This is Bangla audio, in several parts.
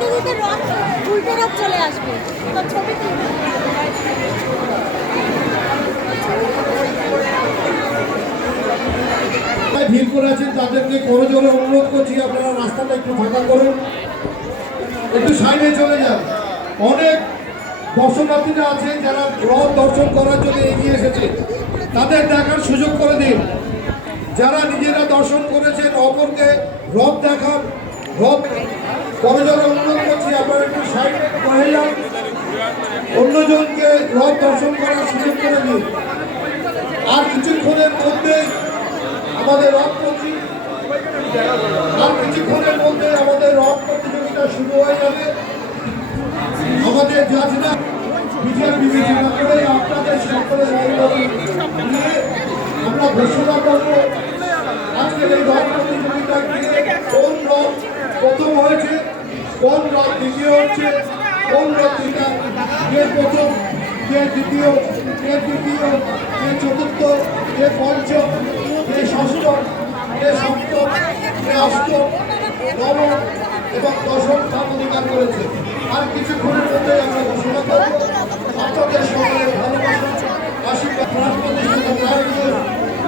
তুলতে তুলতে রথ উল্টো রথ চলে আসবে। এবার ছবি ভিড় করে আছেন, তাদেরকে কোনো জোরে অনুরোধ করছি, আপনারা রাস্তাটা একটু ফাঁকা করুন। একটু সাইডে চলে যান। অনেক দর্শনার্থীরা আছেন যারা রথ দর্শন করার জন্য এগিয়ে এসেছে। তাদের দেখার সুযোগ করে দিন। যারা নিজেরা দর্শন করেছেন, অপরকে রথ দেখান। রথ করজোরে অনুরোধ করছি আপনারা একটু সাইডে হয়ে যান অন্যজনকে রথ দর্শন করার সুযোগ করে দিন। আর কিছুক্ষণের মধ্যে আমাদের রথ আর কিছুক্ষণের মধ্যে আমাদের রথ প্রতিযোগিতা শুরু হয়ে যাবে। আমাদের জাজরা বিচার বিবেচনা করে আপনাদের সকলের নিয়ে আমরা ঘোষণা করব। আজকের এই রথ প্রতিযোগিতা দিয়ে কোন রথ প্রথম হয়েছে? কোন রথ দ্বিতীয় হচ্ছে কোন রথটিটা কে প্রথম কে দ্বিতীয় কে তৃতীয় কে চতুর্থ কে পঞ্চম কে ষষ্ঠ কে সপ্তম কে অষ্টম, নবম এবং দশম স্থান অধিকার করেছে। আর কিছুক্ষণের মধ্যে আমরা ঘোষণা করব আপনাদের সকলের ভালোবাসা আশীর্বাদ প্রাণ প্রতিষ্ঠাতা নারায়ণ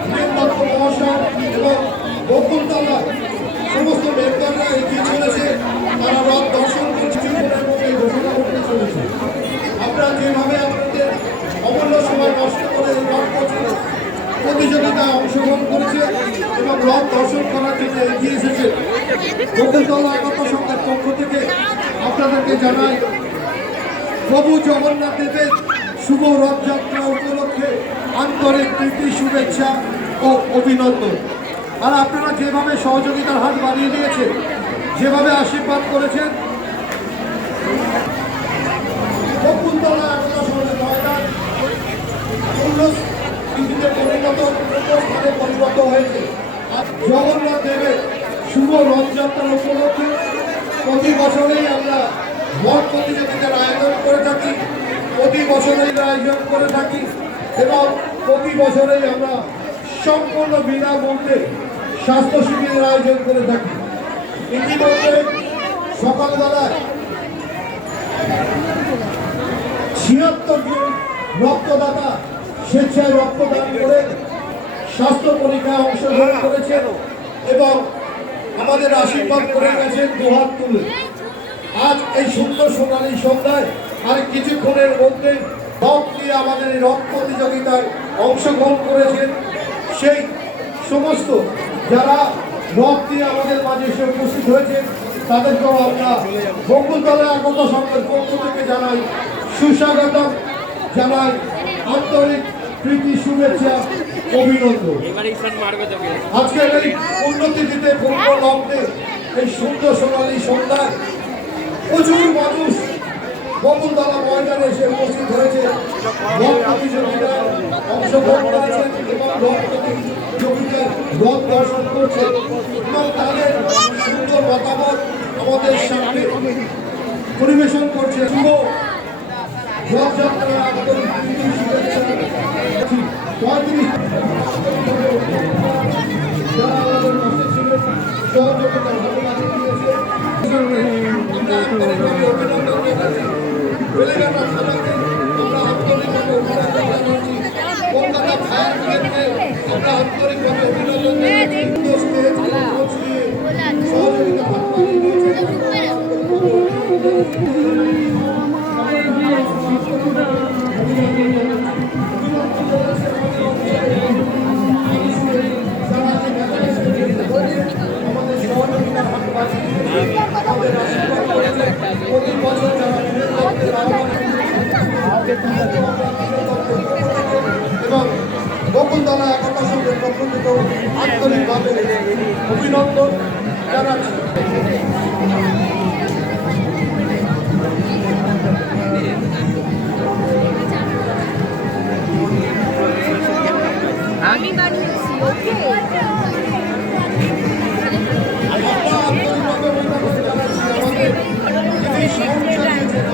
প্রেম দত্ত মহাশয় এবং বকুলতলা সমস্ত মেম্বাররা এগিয়ে চলেছে তারা রথ দর্শন করছে কিছুক্ষণের মধ্যে ঘোষণা করতে চলেছে আপনারা যেভাবে আপনাদের অমূল্য সময় নষ্ট করে এই রথ প্রতি- প্রতিযোগিতায় অংশগ্রহণ করেছে এবং রথ দর্শন করার জন্য এগিয়ে এসেছে। বকুলতলা একতা সংঘের পক্ষ থেকে আপনাদেরকে জানাই, প্রভু জগন্নাথ দেবের শুভ রথযাত্রা উপলক্ষে আন্তরিক প্রীতি, শুভেচ্ছা ও অভিনন্দন। আর আপনারা যেভাবে সহযোগিতার হাত বাড়িয়ে দিয়েছেন, যেভাবে আশীর্বাদ করেছেন বকুলতলা একতা সংঘের ময়দান পৃথিবীতে পরিণত স্থানে পরিণত হয়েছে। জগন্নাথ দেবের শুভ রথযাত্রার উপলক্ষে প্রতি বছরেই আমরা রথ প্রতিযোগিতার আয়োজন করে থাকি, প্রতি বছরেই আয়োজন করে থাকি এবং প্রতি বছরেই আমরা সম্পূর্ণ বিনামূল্যে স্বাস্থ্য শিবিরের আয়োজন করে থাকি। ইতিমধ্যে সকালবেলায় ছিয়াত্তর জন রক্তদাতা স্বেচ্ছায় রক্তদান করে স্বাস্থ্য পরীক্ষায় অংশগ্রহণ করেছেন এবং আমাদের আশীর্বাদ করে গেছেন দুহাত তুলে। আজ এই সুন্দর সোনালী সন্ধ্যায় আর কিছুক্ষণের মধ্যে রথ দিয়ে আমাদের এই রথ প্রতিযোগিতায় অংশগ্রহণ করেছেন সেই সমস্ত যারা রথ দিয়ে আমাদের মাঝে এসে উপস্থিত হয়েছেন, তাদেরকেও আমরা বকুলতলা আগত সংঘের পক্ষ থেকে জানাই, সুস্বাগতম জানাই, আন্তরিক প্রীতি, শুভেচ্ছা, অভিনন্দন। আজকের এই উন্নতিতে পূর্ণ লগ্নে এই সুন্দর সোনালী সন্ধ্যায় প্রচুর মানুষ বকুলতলা ময়দানে এসে উপস্থিত হয়েছে। রথ করেছেন এবং রথ প্রতিযোগিতায় রথ দর্শন করছেন। এবং তাদের সুন্দর মতামত আমাদের সামনে পরিবেশন করছে। শুভ আমরা আন্তরিকভাবে অভিনন্দন জানাচ্ছি এবং বকুলতলা একতা সংঘের পক্ষ থেকে আন্তরিকভাবে অভিনন্দন জানাচ্ছি আমি বানিয়েছি ওকে আমরা আন্তরিকভাবে অভিনন্দন জানাচ্ছি আমাদের যিনি সাউন্ড চালিয়েছেন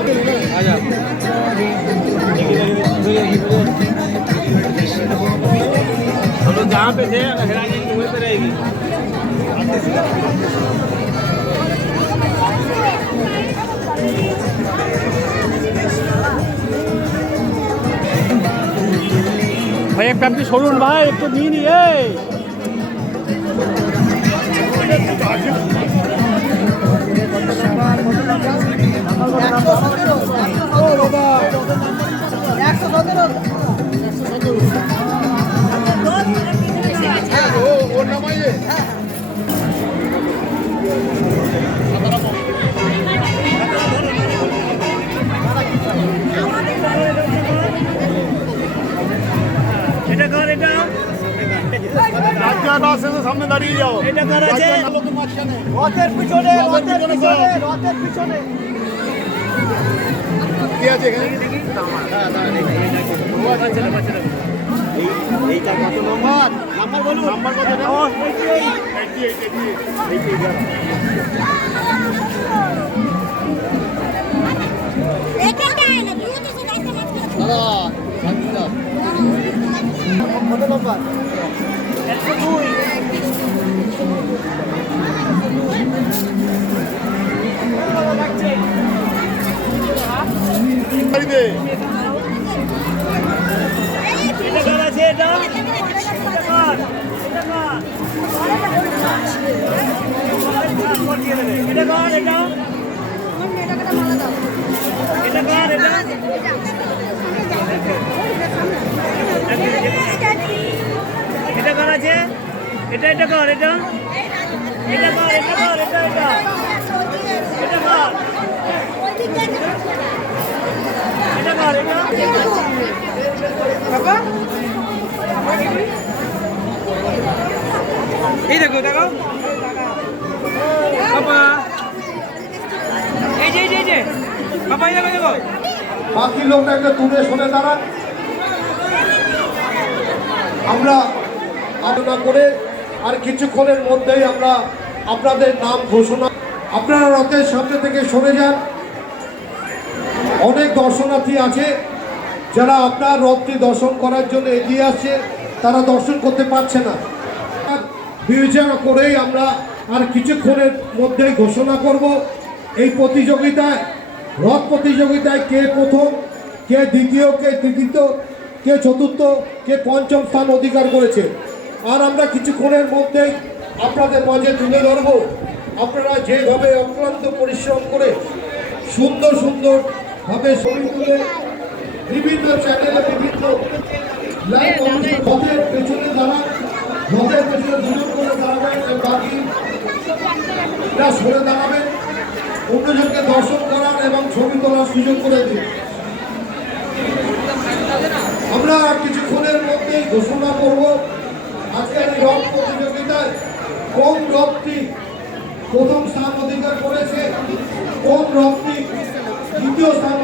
আজা हम लोग जहाँ पे थे हेरानी की वहीं पे रहेगी এক আপনি সরুন ভাই একটু নিয়ে নিয়ে এটা সামনে দাঁড়িয়ে যাও। এটা কর আছে রথের পিছনে রথের পিছনে রথের পিছনে। কি আছে এখানে? এইটা কত নম্বর নাম্বার বলুন নাম্বার কত এই। কত নম্বর? এটা কার এটা? এটা কার এটা? এটা কার আছে? এটা এটা কার এটা? এটা কার এটা কার, এটা এটা? এটা কার? এটা কার, এটা? এই দেখো দেখো। বাবা। এই যে এই যে এই যে। বাবা, এই দেখো দেখো। বাকি লোকটা একটা দূরে সরে দাঁড়ান আমরা আলোচনা করে আর কিছুক্ষণের মধ্যেই আমরা আপনাদের নাম ঘোষণা আপনারা রথের সামনে থেকে সরে যান। অনেক দর্শনার্থী আছে যারা আপনার রথটি দর্শন করার জন্য এগিয়ে আসছে। তারা দর্শন করতে পারছে না। বিবেচনা করেই আমরা আর কিছুক্ষণের মধ্যেই ঘোষণা করব, এই প্রতিযোগিতায়, রথ প্রতিযোগিতায় কে প্রথম, কে দ্বিতীয়, কে তৃতীয়, কে চতুর্থ, কে পঞ্চম স্থান অধিকার করেছে। আর আমরা কিছুক্ষণের মধ্যেই আপনাদের মাঝে তুলে ধরব। আপনারা যেভাবে অক্লান্ত পরিশ্রম করে সুন্দর সুন্দর ভাবে ছবি তুলে বিভিন্ন চ্যানেলে বিভিন্ন লাইভ পেছনে দাঁড়ান, রথের পেছনে দুজন করে দাঁড়াবেন বাকি না সরে দাঁড়াবেন। অন্যজনকে দর্শন করার এবং ছবি তোলার সুযোগ করে দিন। আমরা কিছুক্ষণের মধ্যেই ঘোষণা করব আজকের এই রথ প্রতিযোগিতায় কোন রথটি প্রথম স্থান অধিকার করেছে, কোন রথটি দ্বিতীয় স্থান